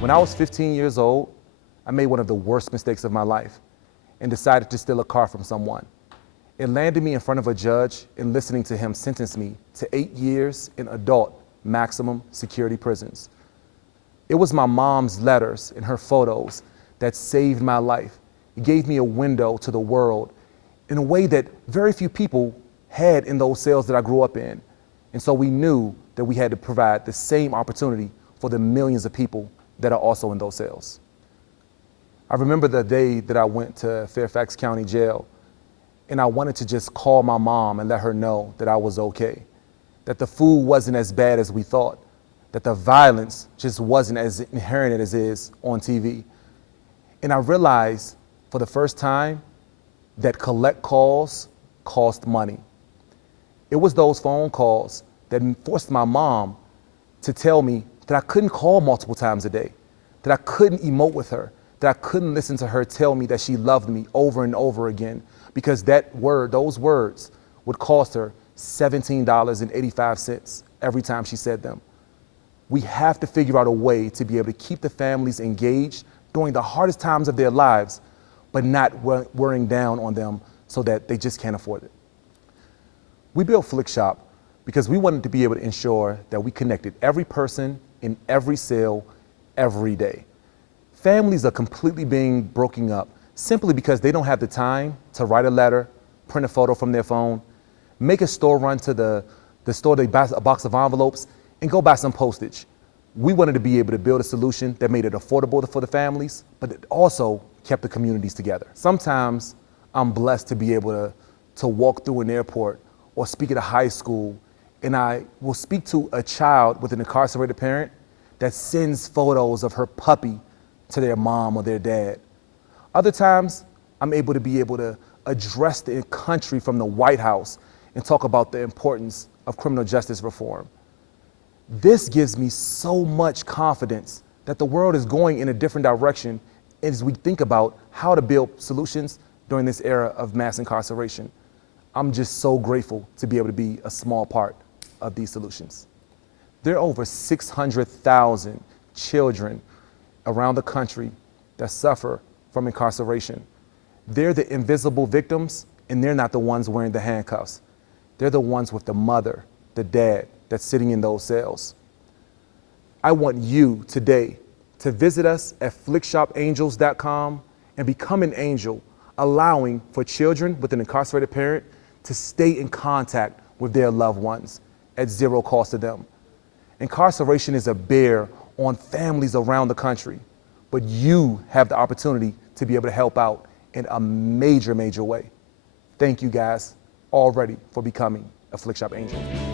When I was 15 years old, I made one of the worst mistakes of my life and decided to steal a car from someone. It landed me in front of a judge and listening to him sentence me to 8 years in adult maximum security prisons. It was my mom's letters and her photos that saved my life. It gave me a window to the world in a way that very few people had in those cells that I grew up in. And so we knew that we had to provide the same opportunity for the millions of people that are also in those cells. I remember the day that I went to Fairfax County Jail, and I wanted to just call my mom and let her know that I was okay, that the food wasn't as bad as we thought, that the violence just wasn't as inherent as it is on TV. And I realized for the first time that collect calls cost money. It was those phone calls that forced my mom to tell me that I couldn't call multiple times a day, that I couldn't emote with her, that I couldn't listen to her tell me that she loved me over and over again, because those words would cost her $17.85 every time she said them. We have to figure out a way to be able to keep the families engaged during the hardest times of their lives, but not wearing down on them so that they just can't afford it. We built Flikshop because we wanted to be able to ensure that we connected every person in every cell every day. Families are completely being broken up simply because they don't have the time to write a letter, print a photo from their phone, make a store run to the store to buy a box of envelopes, and go buy some postage. We wanted to be able to build a solution that made it affordable for the families, but it also kept the communities together. Sometimes I'm blessed to be able to walk through an airport or speak at a high school, and I will speak to a child with an incarcerated parent that sends photos of her puppy to their mom or their dad. Other times, I'm able to address the country from the White House and talk about the importance of criminal justice reform. This gives me so much confidence that the world is going in a different direction as we think about how to build solutions during this era of mass incarceration. I'm just so grateful to be able to be a small part of these solutions. There are over 600,000 children around the country that suffer from incarceration. They're the invisible victims, and they're not the ones wearing the handcuffs. They're the ones with the mother, the dad, that's sitting in those cells. I want you today to visit us at flikshopangels.com and become an angel, allowing for children with an incarcerated parent to stay in contact with their loved ones at zero cost to them. Incarceration is a bear on families around the country, but you have the opportunity to be able to help out in a major, major way. Thank you guys already for becoming a Flikshop Angel.